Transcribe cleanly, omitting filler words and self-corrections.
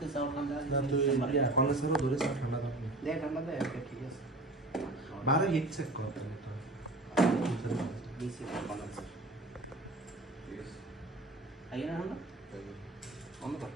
उसके साथ ठंडा না তুই ইয়া কন্ডেন্সারও ধরে সব ঠান্ডা দাও दे ठंडा दे ओके ठीक है बाहर एक चेक कर তাহলে তো डीसी कंडेंसर ठीक है आइए ना ठंडा ऑन कर